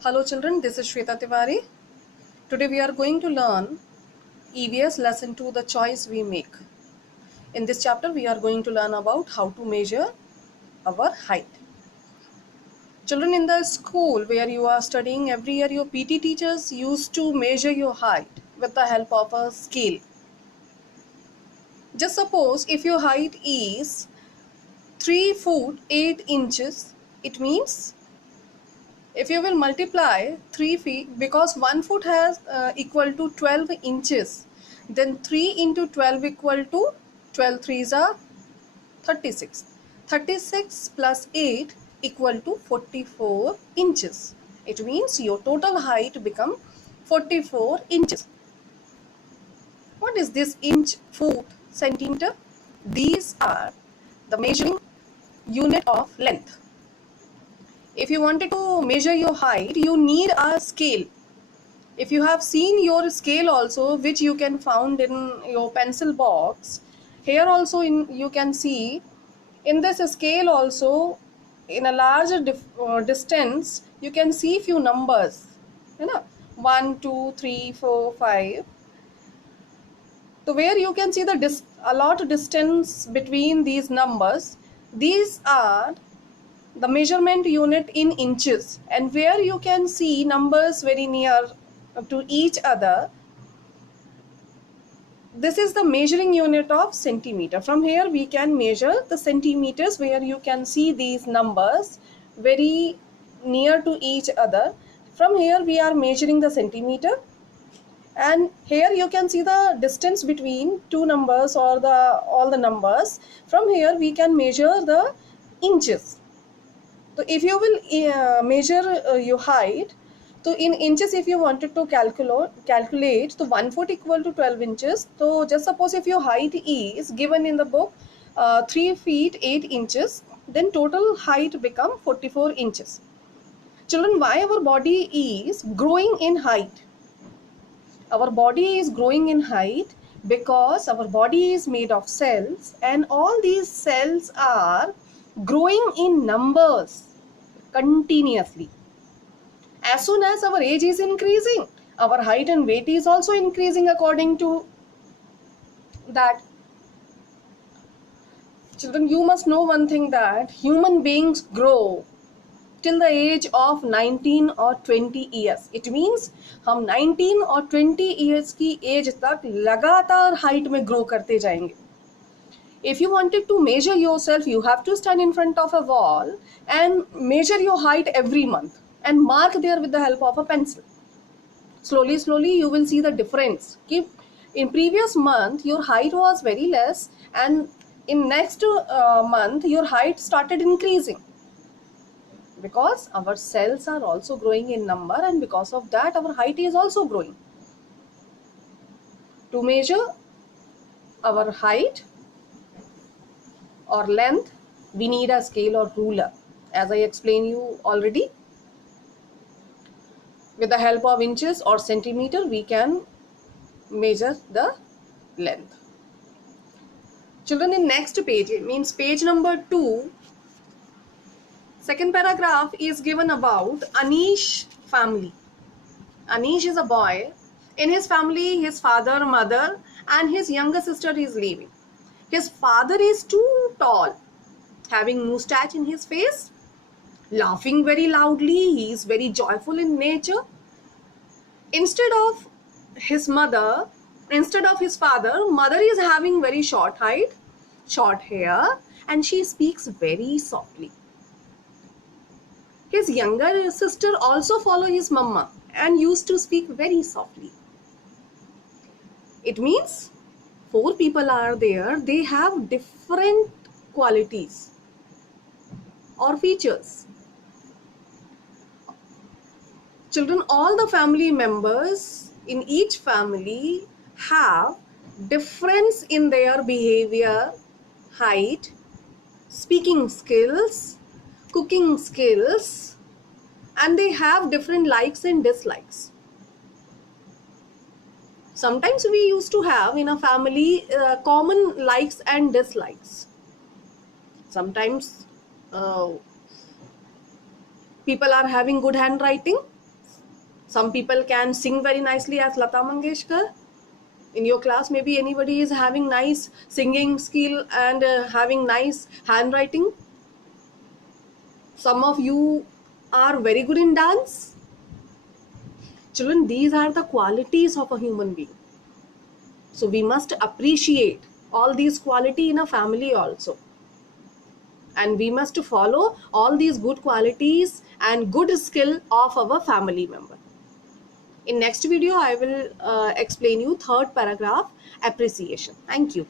Hello children, this is Shweta Tiwari. Today we are going to learn EVS lesson 2, the choice we make. In this chapter we are going to learn about how to measure our height. Children, in the school where you are studying, every year your PT teachers used to measure your height with the help of a scale. Just suppose if your height is 3 foot 8 inches, it means if you will multiply 3 feet, because 1 foot has equal to 12 inches, then 3 into 12 equal to 12 threes are 36. 36 plus 8 equal to 44 inches. It means your total height become 44 inches. What is this inch, foot, centimeter? These are the measuring unit of length. If you wanted to measure your height, you need a scale. If you have seen your scale also, which you can found in your pencil box, here also you can see in this scale also, in a larger distance, you can see few numbers, you know, 1 2 3 4 5. So where you can see a lot of distance between these numbers, these are the measurement unit in inches, and where you can see numbers very near to each other, this is the measuring unit of centimeter. From here we can measure the centimeters, where you can see these numbers very near to each other. From here we are measuring the centimeter, and here you can see the distance between two numbers or all the numbers. From here we can measure the inches. So if you will measure your height, so in inches, if you wanted to calculate, so 1 foot equal to 12 inches. So just suppose if your height is given in the book 3 feet 8 inches, then total height become 44 inches. Children, why our body is growing in height? Our body is growing in height because our body is made of cells, and all these cells are growing in numbers continuously. As soon as our age is increasing, our height and weight is also increasing according to that. Children, you must know one thing, that human beings grow till the age of 19 or 20 years. It means हम 19 और 20 years की age तक लगातार height में grow करते जाएंगे. If you wanted to measure yourself, you have to stand in front of a wall and measure your height every month and mark there with the help of a pencil. Slowly you will see the difference. In previous month your height was very less, and in next month your height started increasing, because our cells are also growing in number, and because of that our height is also growing. To measure our height or length, we need a scale or ruler, as I explained you already. With the help of inches or centimeter, we can measure the length. Children, in next page, it means page number 2, second paragraph is given about Anish family. Anish is a boy. In his family, his father, mother and his younger sister is living. His father is too tall, having moustache in his face, laughing very loudly. He is very joyful in nature. Instead of his father, mother is having very short height, short hair, and she speaks very softly. His younger sister also follow his mama and used to speak very softly. It means 4 people are there. They have different qualities or features. Children, all the family members in each family have difference in their behavior, height, speaking skills, cooking skills, and they have different likes and dislikes. Sometimes we used to have in a family common likes and dislikes. Sometimes people are having good handwriting, Some people can sing very nicely as Lata Mangeshkar. In your class, maybe anybody is having nice singing skill and having nice handwriting. Some of you are very good in dance. Children, these are the qualities of a human being. So we must appreciate all these quality in a family also. And we must follow all these good qualities and good skill of our family member. In next video, I will explain you third paragraph, appreciation. Thank you.